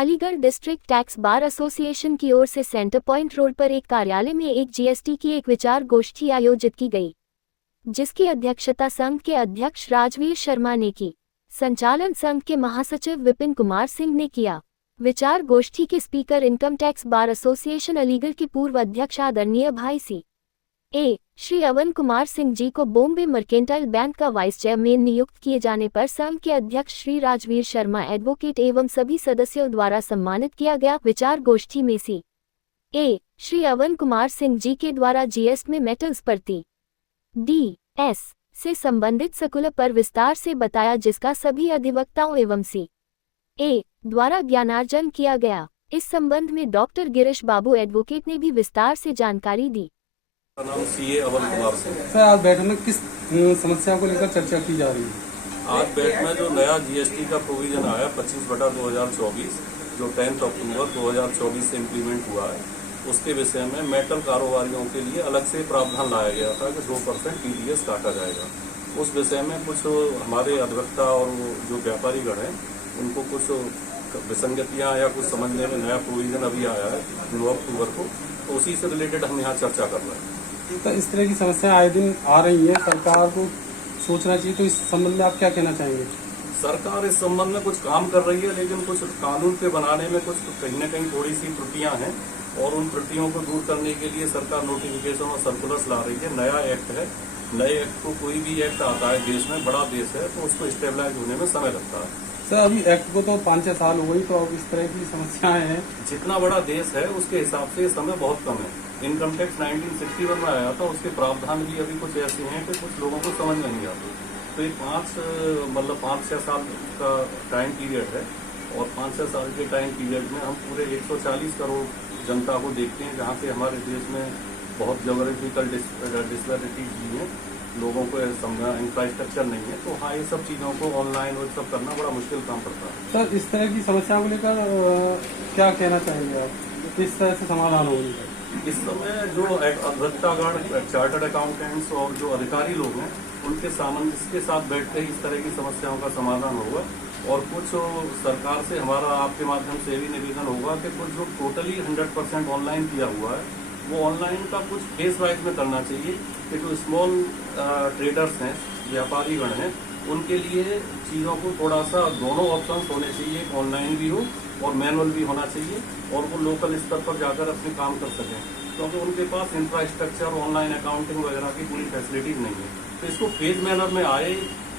Aligarh district tax bar association की ओर से centre point road पर एक कार्यालय में एक जीएसटी की एक विचार गोष्ठी आयोजित की गई, जिसकी अध्यक्षता संघ के अध्यक्ष राजवीर शर्मा ने की। संचालन संघ के महासचिव विपिन कुमार सिंह ने किया। विचार गोष्ठी के speaker income tax bar association Aligarh के पूर्व अध्यक्ष आदरणीय भाई श्री अवन कुमार सिंह जी को बॉम्बे मर्केंटाइल बैंक का वाइस चेयरमैन नियुक्त किए जाने पर संघ के अध्यक्ष श्री राजवीर शर्मा एडवोकेट एवं सभी सदस्यों द्वारा सम्मानित किया गया। विचार गोष्ठी में श्री अवन कुमार सिंह जी के द्वारा जीएसटी में मेटल्स प्रति DS से संबंधित सर्कुलर पर विस्तार से बताया, जिसका सभी अधिवक्ताओं एवं द्वारा ज्ञानार्जन किया गया। इस संबंध में डॉक्टर गिरीश बाबू एडवोकेट ने भी विस्तार से जानकारी दी। नाम CA अवन कुमार सिंह। सर, आज बैठक में किस समस्या को लेकर चर्चा की जा रही है? आज बैठक में जो नया GST का प्रोविजन आया 25/2024 जो 10 अक्टूबर 2024 से इम्प्लीमेंट हुआ है, उसके विषय में मेटल कारोबारियों के लिए अलग से प्रावधान लाया गया था कि 2% TDS काटा जाएगा। उस विषय में कुछ हमारे अधिवक्ता और जो व्यापारी गण हैं उनको कुछ विसंगतियां या कुछ समझने में नया प्रोविजन अभी आया है 9 अक्टूबर को, तो उसी से रिलेटेड हम यहाँ चर्चा कर रहे हैं। तो इस तरह की समस्या आए दिन आ रही है, सरकार को सोचना चाहिए। तो इस संबंध में आप क्या कहना चाहेंगे? सरकार इस संबंध में कुछ काम कर रही है, लेकिन कुछ कानून के बनाने में कुछ कहीं न कहीं थोड़ी सी त्रुटियां हैं और उन त्रुटियों को दूर करने के लिए सरकार नोटिफिकेशन और सर्कुलर्स ला रही है। नया एक्ट है, नए एक्ट को कोई भी एक्ट आता है देश में, बड़ा देश है, तो उसको स्टेबलाइज होने में समय लगता है। सर, अभी एक्ट को तो 5-6 साल हो गई, तो अब इस तरह की समस्याएं हैं। जितना बड़ा देश है उसके हिसाब से समय बहुत कम है। इनकम टैक्स 1961 में आया था, उसके प्रावधान भी अभी कुछ ऐसे हैं कि कुछ लोगों को समझ में नहीं आते। तो ये 5-6 साल का टाइम पीरियड है और 5-6 साल के टाइम पीरियड में हम पूरे 140 करोड़ जनता को देखते हैं, जहाँ से हमारे देश में बहुत जोग्राफिकल डिस्पैरिटीज भी हैं, लोगों को इंफ्रास्ट्रक्चर नहीं है। तो हाँ, ये सब चीज़ों को ऑनलाइन और सब करना बड़ा मुश्किल काम पड़ता है। सर, इस तरह की समस्याओं को लेकर क्या कहना चाहेंगे आप? किस तरह से समाधान होगी? इस समय जो अधिवक्तागण, चार्टर्ड अकाउंटेंट्स और जो अधिकारी लोग हैं, उनके सामंजस्य के साथ बैठकर इस तरह की समस्याओं का समाधान होगा। और कुछ सरकार से हमारा आपके माध्यम से भी निवेदन होगा कि कुछ जो टोटली 100% ऑनलाइन किया हुआ है, वो ऑनलाइन का कुछ फेस वाइज में करना चाहिए कि जो स्मॉल ट्रेडर्स हैं, व्यापारी गण हैं, उनके लिए चीज़ों को थोड़ा सा दोनों ऑप्शंस होने चाहिए, ऑनलाइन भी हो और मैनुअल भी होना चाहिए, और वो लोकल स्तर पर जाकर अपने काम कर सकें, क्योंकि उनके पास इंफ्रास्ट्रक्चर, ऑनलाइन अकाउंटिंग वगैरह की पूरी फैसिलिटीज नहीं है। तो इसको फेज मैनर में आए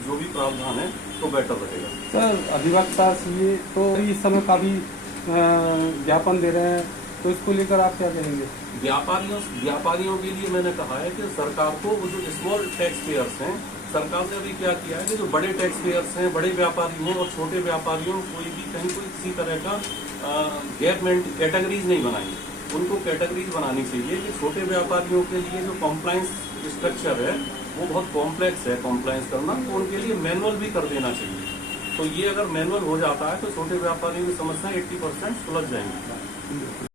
जो भी प्रावधान है तो बेटर रहेगा। सर, अधिवक्ता CA तो इस समय काफी ज्ञापन दे रहे हैं, तो इसको लेकर आप क्या कहेंगे? व्यापारियों के लिए मैंने कहा है कि सरकार को वो जो स्मॉल टैक्स पेयर्स हैं, सरकार ने अभी क्या किया है कि जो बड़े टैक्स पेयर्स हैं, बड़े व्यापारी हैं और छोटे व्यापारियों कोई भी कहीं कोई किसी तरह का गैप कैटेगरीज नहीं बनाई, उनको कैटेगरीज बनानी चाहिए कि छोटे व्यापारियों के लिए जो कॉम्प्लायंस स्ट्रक्चर है वो बहुत कॉम्प्लेक्स है कॉम्प्लायंस करना, तो उनके लिए मैनुअल भी कर देना चाहिए। तो ये अगर मैनुअल हो जाता है तो छोटे व्यापारियों की समस्या 80% सुलझ जाएंगी।